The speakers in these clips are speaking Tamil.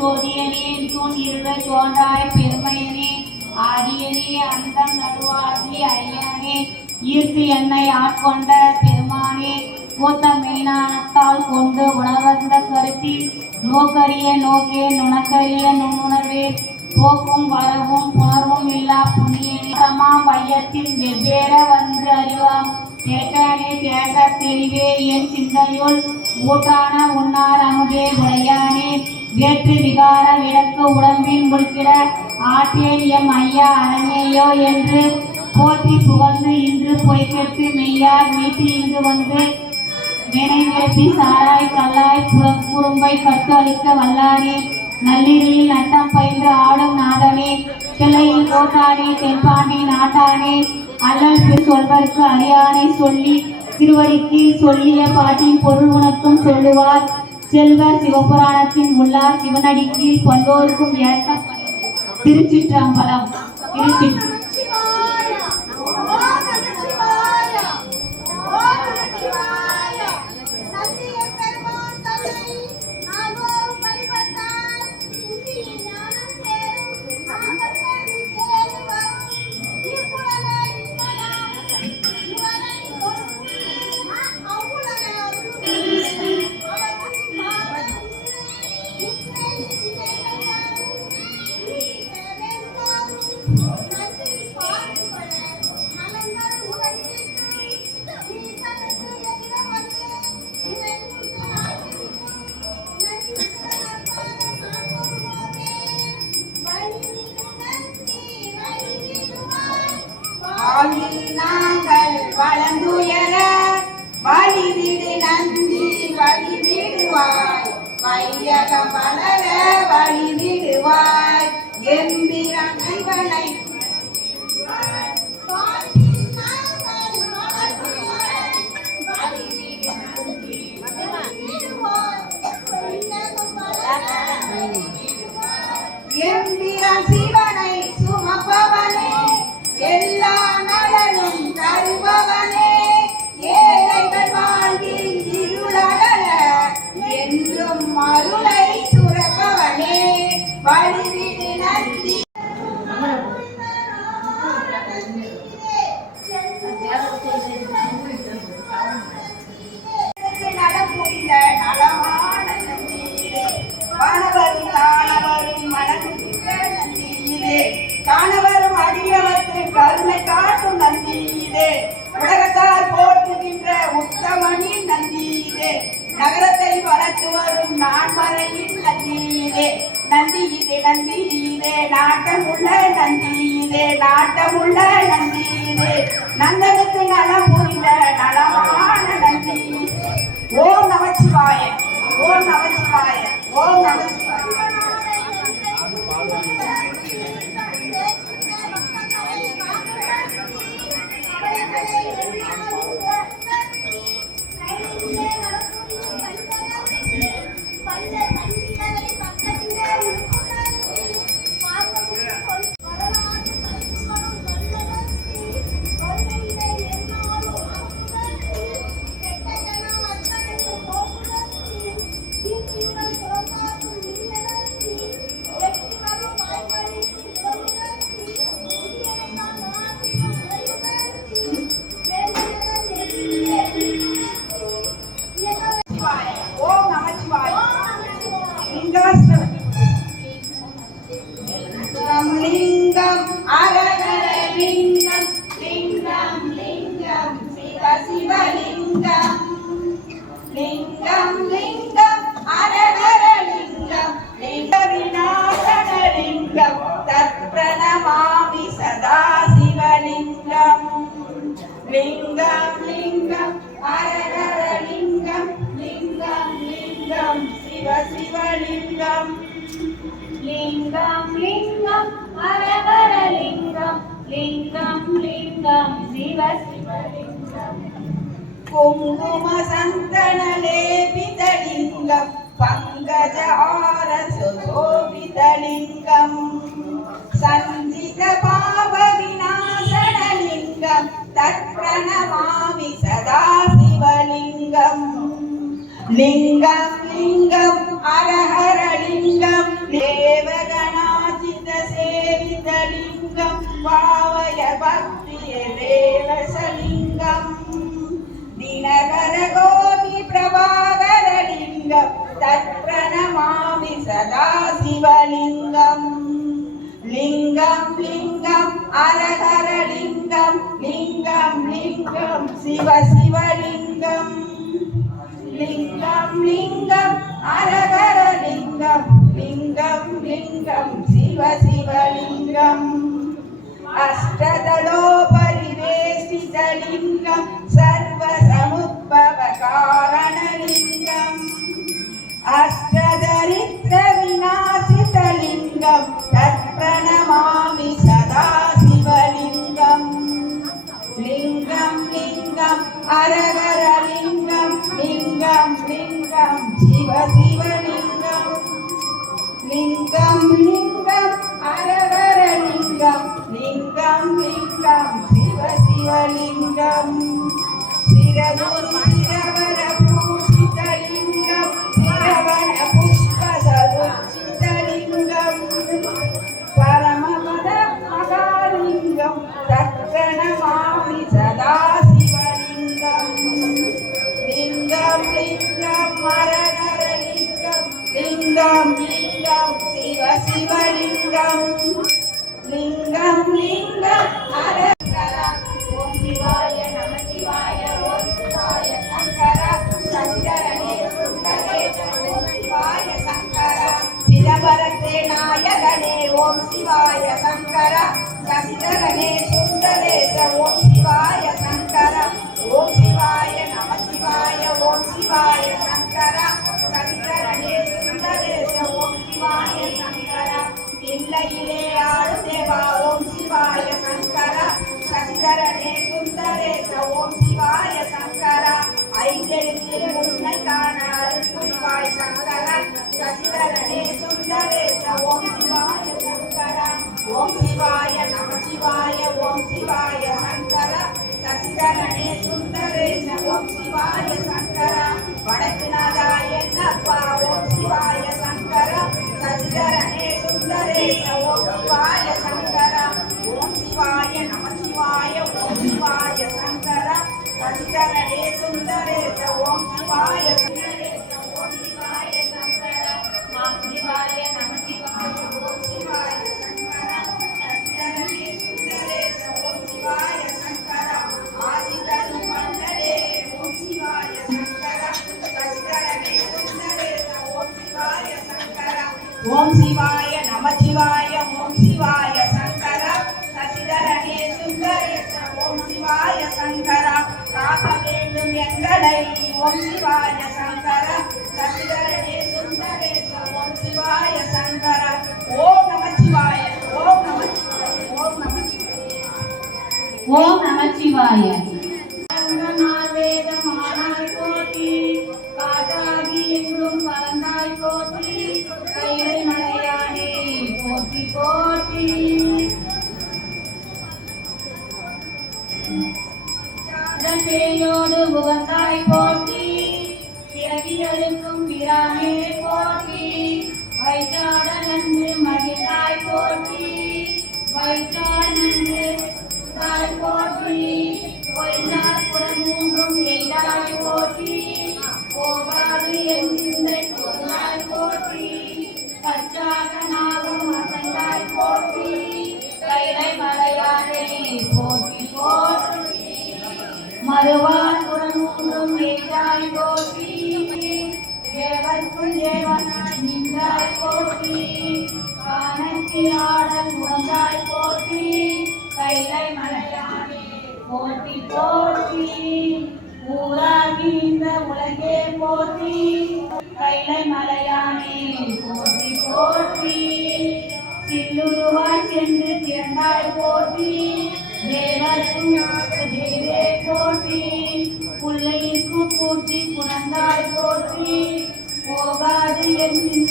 அல்லையுமாம் சோதியனே தூண் இருள தோன்றாய் பெருமையனே ஆதியனே அந்தம் நடுவாகி ஐயனே ஈர்த்து என்னை ஆட்கொண்ட பெருமானே மூத்த மெய்ஞானத்தால் கொண்டு உணர்ந்த கருத்தி நோக்கரிய நோக்கே நுணக்கரிய நுண்ணுணர்வே போக்கும் வரவும் புணர்வும் இல்லா புண்ணியனே. சமா வையத்தில் வெவ்வேற வந்து அறிவாம் கேட்டானே கேட்ட தெளிவே என் சிந்தையுள் ஊட்டான உன்னார் அமுதே உடையானே. வேற்று விகார விளக்கு உடம்பின் முடிக்கிற ஆற்றேன் எம் ஐயா அரணேயோ என்று போற்றி புகழ்ந்து இன்று பொய்க்கெட்டு மெய்யார் மீட்டு இங்கு வந்து வினைவேற்றி சாராய் கல்லாய் குறும்பை கட்டு வல்லாரே. நள்ளிரில் நட்டம் பயின்று ஆடும் நாதனே. கிளையில் கோட்டானே தென்பாண்டி நாட்டானே. அல்லல் பின் சொல்வதற்கு அறியானை சொல்லி திருவடிக்கு சொல்லிய பாட்டின் பொருள் உணர்த்தும் சொல்லுவார். செல்வர் சிவபுராணத்தின் உள்ளார் சிவனடிக்கு பல்லோருக்கும் ஏற்க திருச்சிற்றம்பலம். திருச்சி வரும் நான்மறையின் நந்தியிலே நந்தியிலே நந்தியிலே நாட்டமுள்ள நந்தியிலே நாட்டமுள்ள நந்தியிலே நந்தனுக்கு நலம் புரிந்த நலமான நந்தி ஓ நமச்சிவாய ஓ நமச்சிவாய ஓ நமச்சிவாய. ुमसन्तनलेपितलिङ्गं पङ्कजहारसुशोभितलिङ्गं सञ्जितपापविनाशनलिङ्गं तत्प्रणमामि सदा शिवलिङ्गम् लिङ्गं लिङ्गम् अरहरलिङ्गं देवगणाजितसेवितलिङ्गं पावय भक्तिरेवशलिङ्गम् பாவய பிரபாகரலிங்கம் தத்ரணமாமி சதா சிவலிங்கம் லிங்கம் லிங்கம் அரகரலிங்கம் லிங்கம் லிங்கம் சிவ சிவலிங்கம். லிங்கம் லிங்கம் அரகரலிங்கம் லிங்கம் லிங்கம் சிவ சிவலிங்கம். அஷ்டதலோ சர லிங்கம் காரணலிங்கம் அஷ்டதரித்ர விநாசிதலிங்கம் லிங்கம் தத்பிரணமாமி சதா சிவலிங்கம் லிங்கம் லிங்கம் அரகர லிங்கம் லிங்கம் லிங்கம் சிவ சிவலிங்கம். லிங்கம் லிங்கம் அரகர லிங்கம் லிங்கம் லிங்கம் சிவ சிவலிங்கம். சிரகுரு லிங்கம் லிங்கம் சிவ சிவலிங்கம் ஓம் சிவாய சங்கர சசிதரனே சுந்தரேச ஓம் சிவாய சங்கர. ஓம் சிவாய நம சிவாய ஓம் சிவாய சங்கர. சசிதரனே சுந்தரேச ஓம் சிவாய சங்கர. இல்லையிலே ஆடு தேவா ஓம் சிவாய சங்கர. சசிதரனே சுந்தரேச ஓம் சிவாய சங்கர. ஐந்தெழுத்தில் உன்னை காண சங்கர. சசிதரனே சுந்தரேச ஓம் சிவாய சிவாய நம சிவாய ஓம் சிவாய சங்கர சசிதரனே சுந்தரேச ஓம் சிவாய சங்கர வடக்குநாதா என்னப்பா ஓம் சிவாய சங்கர சசிதரனே சுந்தரேச ஓம் சிவாய சங்கர ஓம் சிவாய நம சிவாய ஓம் சிவாய சங்கர சசிதரனே சுந்தரேச ஓம் சிவாய ஓம் சிவாய நம சிவாய ஓம் சிவாய சங்கர சசிதரனே சுந்தரேச ஓம் சிவாய சங்கர. காக்க வேண்டும் எங்களை ஓம் சிவாய சங்கர சசிதரனே சுந்தரேச ஓம் சிவாய சங்கர. ஓம் நம சிவாய ஓம் நம சிவாய ஓம் நம சிவாய ஓம் நமச்சிவாய. மறுவார் புறமூன்றும் எய்தாய் போற்றி தேவர்க்குள் தேவனாய் நின்றாய் போற்றி காணத்தில் ஆடல் உணர்ந்தாய் போற்றி கைலை மலையானே போற்றி போற்றி ஊராகி இந்த உலகே போற்றி கைலை மலையானே போற்றி போற்றி சில்லுருவாய் சென்று திரண்டாய் போற்றி தேவர்க்கும்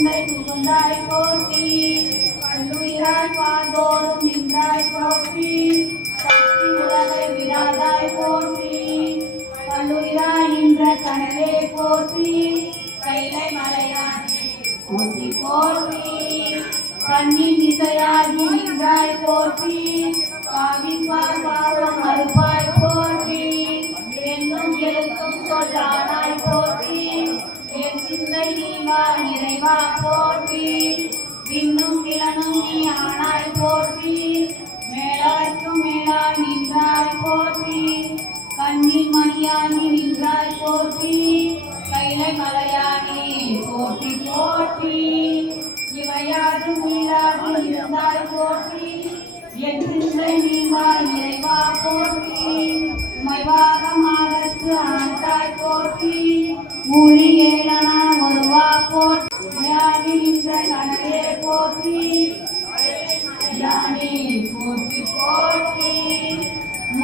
உந்தை புகுந்தாய் போற்றி பல்லுயிராய் பார்ந்தோறும் நின்றாய் போற்றி சக்தி உலகை விடாதாய் போற்றி பல்லுயிராய் நின்ற கனலே போற்றி கைலை மலையானே போற்றி போற்றி கண்ணின் திசையாகி நின்றாய் போற்றி பாவிப்பார் பார்வா இறைவா போற்றி விண்ணும் கிளனும் நீ ஆனாய் போற்றி மேலாய்க்கும் மேலாய் நின்றாய் போற்றி கண்ணின் மணியாகி நின்றாய் போற்றி கைலை மலையானே போற்றி போற்றி. இவையாரும் உயிராகி இருந்தாய் போற்றி என் சிந்தை நீவா இறைவா போற்றி. மைவாகமாகத்து ஆண்டாய் போற்றி ஊழி ஏழனா ஒருவா போற்றி.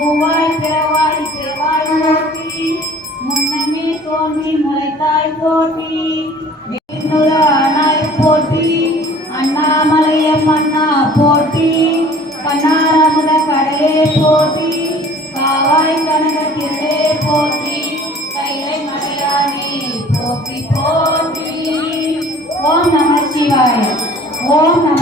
பூவாய் பிறவாய் பிறவாய் போற்றி முன்னமே தோன்றி முளைத்தாய் போற்றி அண்ணாய் போற்றி அண்ணாமலையம் அண்ணா போற்றி கண்ணாரமுத கடலே போற்றி காவாய் கனக திரளே போற்றி கைலை மலையானே போற்றி போற்றி. ஓம் நம சிவாய் ஓம் நம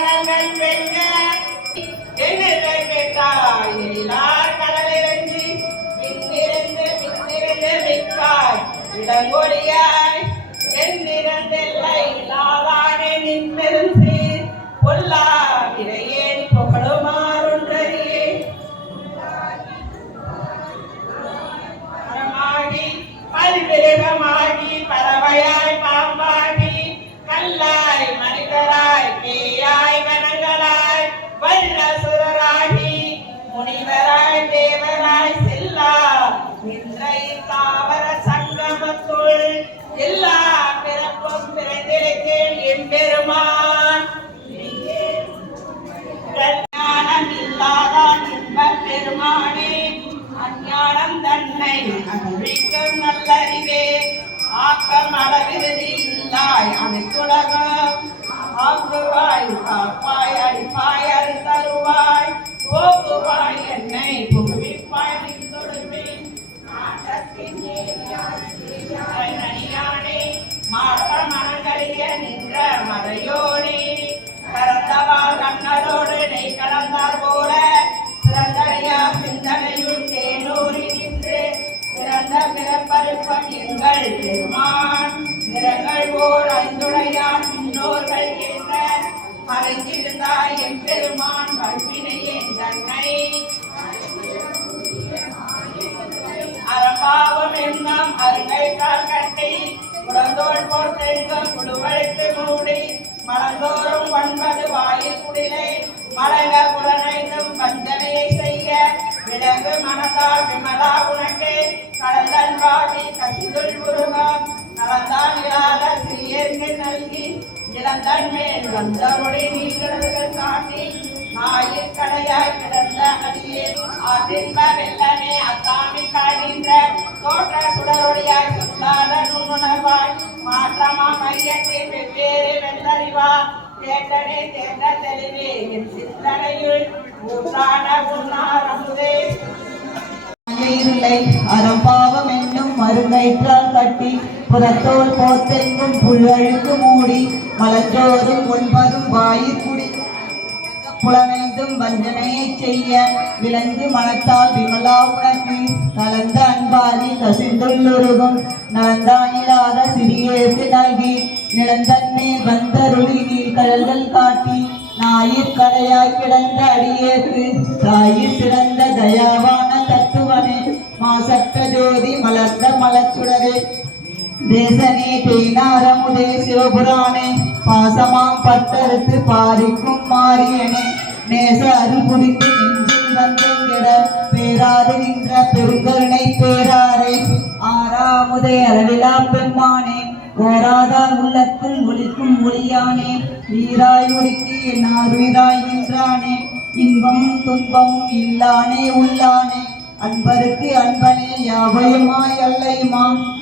கோன்கலங்கள் வெல்க என்னதை கேட்டாய் எல்லார் கடலிறங்கி பின்னிருந்து பின்னிருந்து நிற்காய் இடங்கொழியாய் என்னிறந்தெல்லை இல்லாதானே நின் சீர் பொல்லா இடையேன் புகழுமாறுன்றறியே பறவையாய் பாம்பாகி கல்லாய் மனிதராய் பேயாய் கணங்களாய் வல்லசுரராகி முனிவராய் தேவராய் செல்லா நின்றை தாவர சங்கமத்துள் எல்லா பிறப்பும் பிறந்திருக்கேன் எம்பெருமான் ஞானம் இல்லாதான் இன்பப் பெருமானே. அஞ்ஞானம் தன்னை அனுபவிக்கும் நல்லறிவே. ஆக்கம் அளவிருதி இல்லாய் அனைத்துலகம் ஆக்குவாய் காப்பாய் அடிப்பாய் அருந்தருவாய் போக்குவாய் என்னை புகுவிப்பாய் நின்றொடுவேன் மாற்ற மனங்களிய நின்ற மறையோனே கரந்தவா கண்ணரோடு நெய் கலந்தார் போல சிறந்தறியா சிந்தனையுள் தேனூரி நின்று சிறந்த பிறப்பருப்பம் எங்கள் பெருமான் நிறங்கள் போல் ஐந்துடையான் முன்னோர்கள் என்ற மறைந்திருந்தாய் என் பெருமான் வல்வினையேன் தன்னை? அறப்பாவம் என்னும் அருங்கை கால் கட்டி குடந்தோள் போர்த்தெங்கும் குடுவழித்து மூடி மலந்தோறும் ஒன்பது வாயில் குடிலை மலங்க புலனைந்தும் வஞ்சனையை செய்ய விலங்கு மனதால் விமலா உனக்கே கடந்தன் வாடி கசிதுள் உருகம் நலந்தான் இல்லாத சிறியர்க்கு நல்கி இளந்தன் மேல் வந்தருடைய காட்டி நாயிற் கடையாய் கிடந்த அடியே அதின்ப வெள்ளமே அத்தாமி காண்கின்ற தோற்ற சுடரொளியாய் சுத்தாத நுண்ணுணர்வாய் மாற்றமா மையத்தை வெவ்வேறு வெள்ளறிவா தேட்டனை தேர்ந்த தெளிவே என் சிந்தனையுள் ஊற்றான உன்னாரமுதே இருளை அறம்பாவம் என்னும் மறுங்கயிற்றால் கட்டி புறத்தோல் போத்தெங்கும் புழழுக்கு மூடி மலஞ்சோறும் ஒன்பதும் வாயிற் குடி. புலனைந்தும் வஞ்சனையை செய்ய விலங்கு மனத்தால் விமலா உனக்கு கலந்த அன்பாகி கசிந்துள்ளுருகும் நலந்தானிலாத சிறியேற்கு நல்கி நிலந்தன்மே வந்தருளி நீர் கடல்கள் காட்டி ஞாயிற்கடையாய் கிடந்த அடியேற்கு தாயிற் சிறந்த தயாவான தத்துவனே மாசற்ற ஜோதி மலர்ந்த மலச்சுடரே தேசனே தேனாரமுதே சிவபுராணே பாசமாம் பட்டறுத்து பாரிக்கும் மாரியனே. நேச அருள் புரிந்து நெஞ்சில் வந்தெங்கிட பேராது நின்ற பெருங்கருணை பேராரே. ஆறாமுதே அளவிலா பெம்மானே ஓராதார் உள்ளத்தில் ஒழிக்கும் ஒளியானே. வீராய் உருக்கி என் அருவிராய் நின்றானே. இன்பம் துன்பம் இல்லானே உள்ளானே. அன்பருக்கு அன்பனே யாவையுமாய் அல்லையுமாம்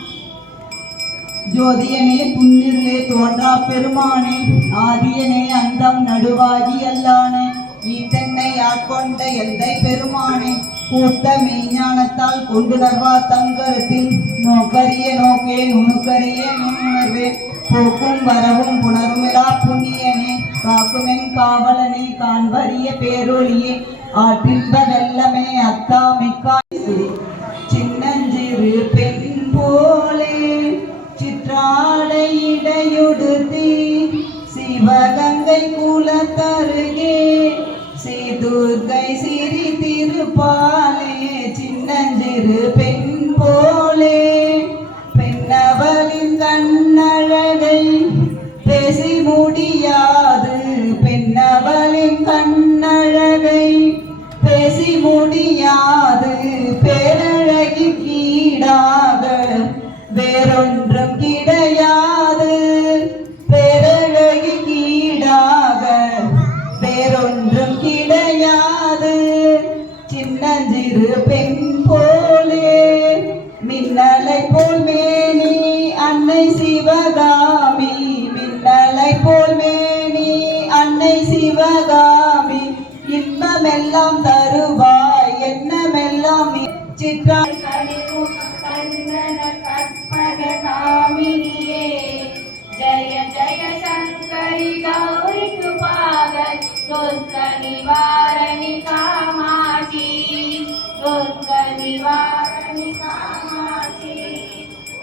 ஜோதியனே புன்னிருளே தோன்றா பெருமானே ஆதியனே அந்தம் நடுவாகி அல்லானே ஈத்தன்னை ஆட்கொண்ட எந்தை பெருமானே கூட்ட மெய்ஞானத்தால் கொண்டுணர்வா தங்கருத்தில் நோக்கரிய நோக்கே நுணுக்கரிய நுண்ணுணர்வே போக்கும் வரவும் புணருமிலா புண்ணியனே காக்குமென் காவலனே காண்பரிய பேரொழியே ஆற்றின்ப வெல்லமே அத்தாமிக்கா சிவகங்கை ஸ்ரீ துர்கை சிறி திருப்பா கிருபாகர் துர்க நிவாரணி காமாட்சி துர்க நிவாரணி காமாட்சி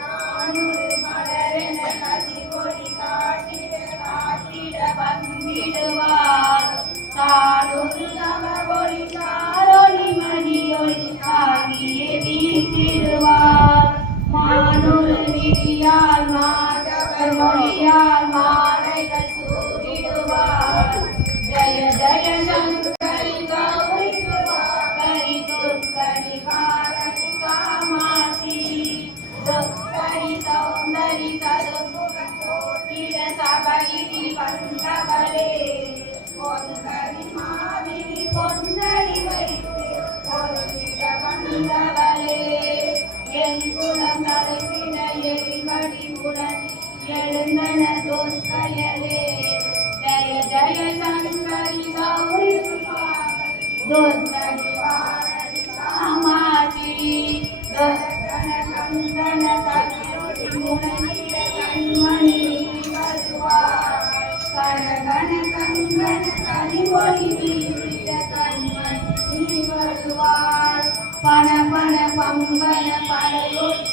நானூறு மலரென கசி கொடி காட்டிட காட்டிட வந்திடுவார் தானொரு தமபொழி தாரொளி மணியொளி ஆகிய வீசிடுவார் மானொரு விதியால் மாதவர் மொழியால் வந்தவளே என் குலம் நடத்தின எரிமடி உடன் எழுந்தன துர்க்கையலே ஜய ஜய சங்கரி கௌரி துர்கரி பண பம்பன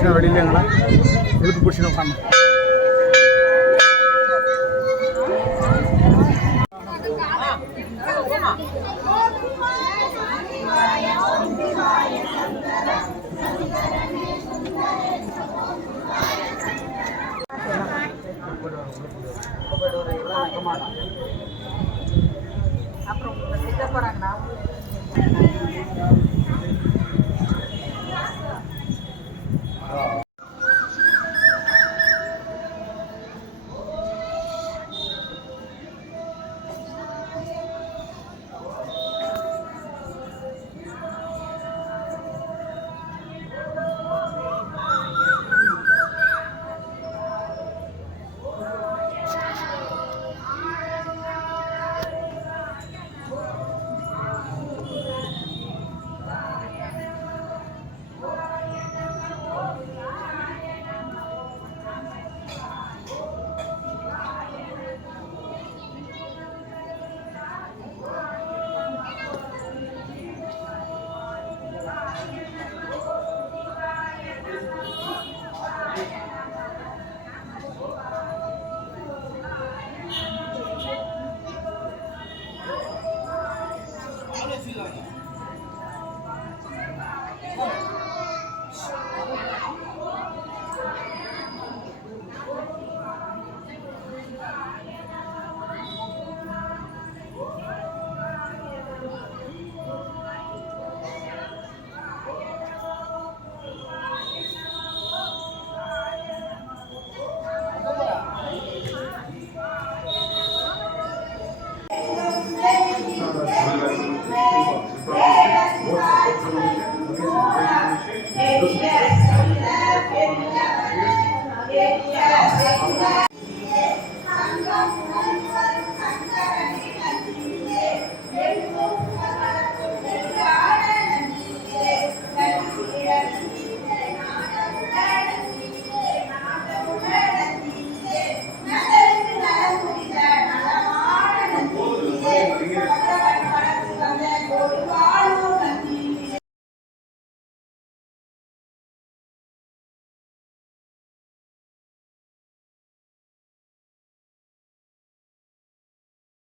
ഡിസ്റ്റൻസിന് അവിടെ ഇല്ല ഞങ്ങൾ